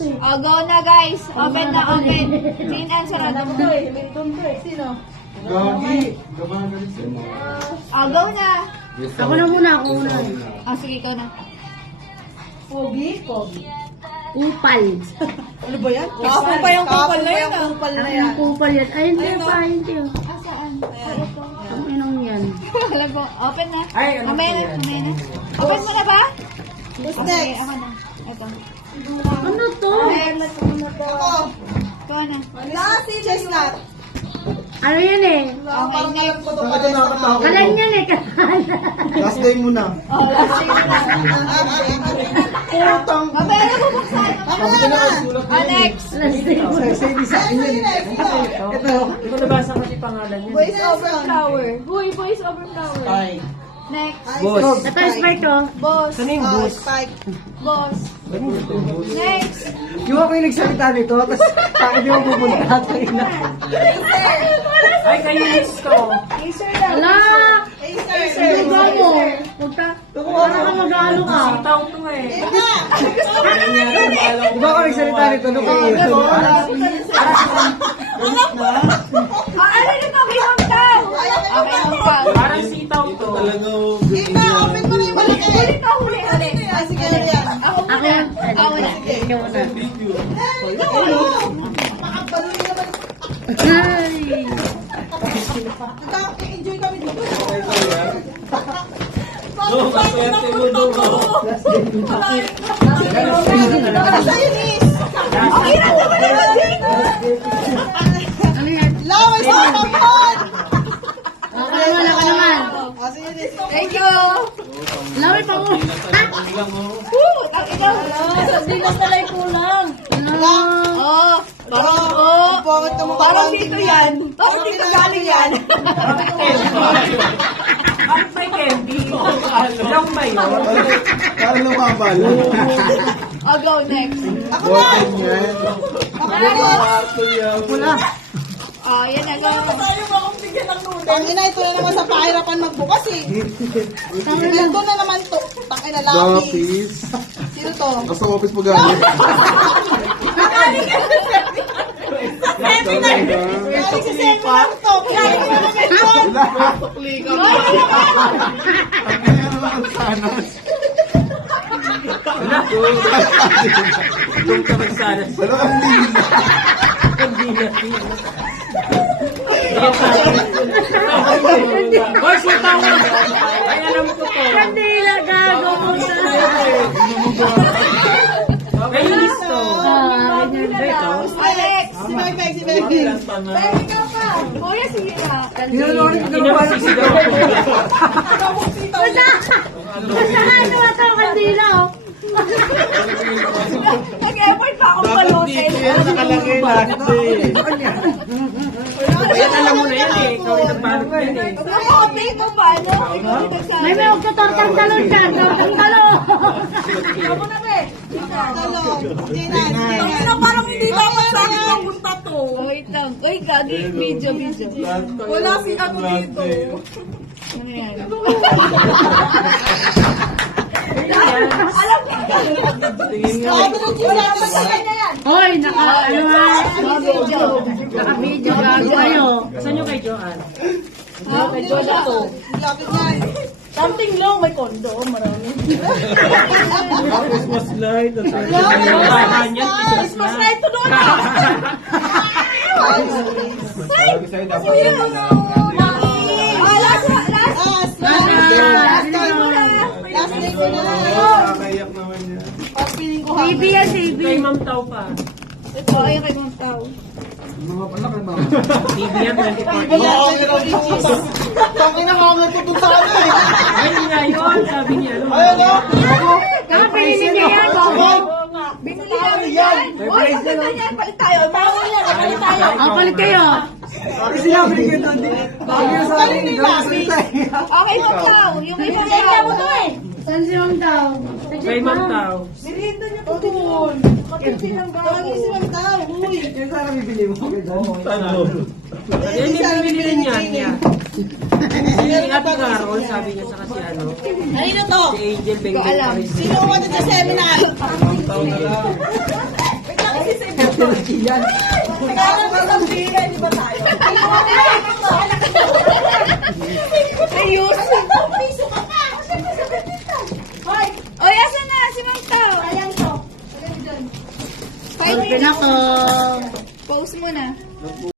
Oh, go na guys. Open na, open. Tingin ang sarado mo. Sino? Gagi. Gabahan ka rin sa'yo. Oh, go na. Ako na muna, ako muna. Oh, sige, ikaw na. Pogi? Pogi. Kupal. Ano ba yan? Kahapon pa yung kupal na yan, ah. Kupal na Ang yan. kupal yan. Ay, hindi pa, hindi. Ah, saan? Ito. Ang inong yan. Alam ko, open na. Ay, ano Mamaya po na, yan? mamaya na. Open mo na ba? Who's Okay, next? ako na. Ito. Ano to? Ako. Ikaw na. Lassi chestnut. Ano yan eh? Okay, next. Bakit nakakatakot? Kalan yan eh, kalan. Last day muna. Oh, last thing na. Putang. Mamaya na bubuksan. Ako na. Oh, next. Say sa akin yun. Ito. Hindi ko nabasa kasi pangalan niya. Voice over flower. Huy, voice over flower. Ay. Next. Boss. Ito yung spike to. Boss. Ano yung boss? Spike. Boss. Next. Yung ako yung nagsalita nito, tapos bakit yung pupunta? Ay, kayo gusto. Acer na. Ala! Acer. Hindi ba mo? Punta. Para ka mag-ano ka. Sitaw to eh. Di ba ako nagsalita nito nung kayo? Ano nito? May hometown. Okay, hometown. Parang sitaw to. Iba, open mo na yung malaki. Huli ka, huli. Ah, sige, yan. Ako Ako muna. yan. Ako muna. Ikaw muna. Makabalo niya naman. Ay! Nagka-enjoy kami dito. Para sa'yo, Miss. Okay na naman naman, Jane. Ano yan? Laway sa kapon. Ako naman, ako naman. Ah, sige, Miss. Thank you. Laway pa mo. Woo! Ang ikaw. Sardinas na lang kulang. Ano? Oh, parang Ang pangit na mukha parang ko. dito yan. Parang dito galing yan. Ano ba yung candy? Lang ba yun? Parang lumabal. Oh, go next. Ako na. Wala. Oh, yan na, go. Ang ina, ito na naman sa pahirapan magbukas eh. Ito na naman to. Tangin na laki. Office. Sino to? Nasa office mo galing. Galing sa seminar to. Galing sa seminar. Itong kabagsanas. Ano ang nila? Boy, sitaw mo! Ay, alam ko to. Kandila, gago mo sa. May listo. Ah, ganyan ba ito? Alex. Si Meg, si Meg. Ikaw pa. Kuya, sige na. Pinapasisigaw ko. Basta! Basta ano ito, kandila oh. Nag-effort pa akong palutin. nakalagay lahat eh. Ayan, alam mo na yan eh. Ikaw rin nagbalot na yan eh. Naka-update mo pa, no? Ikaw yung nagsabi. May huwag ka tortang talon dyan, tortang talon. Ako na, be. Talong. Gina, Gina. Parang hindi dapat sa akin mapunta to. Wait lang. Uy, gagi. Video. Wala si ano dito. Ano yan? Alam ko. Hoy, naka, ano nga, Video. naka-video gago kayo. Saan yung kay Joanne? Medyo na to. Lapit nga eh. Something lang, may kondo. Marami. Tapos mas light. Yung baka niya, pisas na. Mas right to doon na. Last. Last time mo na. Last day ko na. Nakakayak naman yan. Pag piling ko TV yan, TV. Kay Ma'am Tao pa. Ito, ayun kay Mong Tao. Mga pala ka ba? TV yan, 24. Tangin na nga nga ito sa ano eh. Ay, hindi nga yun. Sabi niya. Ano? Ayun o. Kaka pinili niya yan, bago. Binili namin yan. Uy, maganda yan. Palit tayo. Bawal yan. Palit tayo. Ang palit kayo. Kasi sinabi ko doon din. Bago yung sa akin. Okay, Mong Tao. Yung kay Mong Tao. Saan si Ma'am daw? Kay Ma'am Tao. Merienda niyo po doon. Kapiti lang ba? Tawagin si Ma'am Tao. Uy. Yung sana bibili mo. Yan yung bibili niya niya. Si Ate Carol, sabi niya sa kasi ano. Kanino to? Si Angel Beng Ko alam. Beng. Sino umatan sa seminar? Yan. Kaya ka sa bigay, di ba tayo? Ayos. Piso ka pa. Hoy, Oy, asan na? Si Mang Tao. ayan to. Fight Pinako. Pause muna.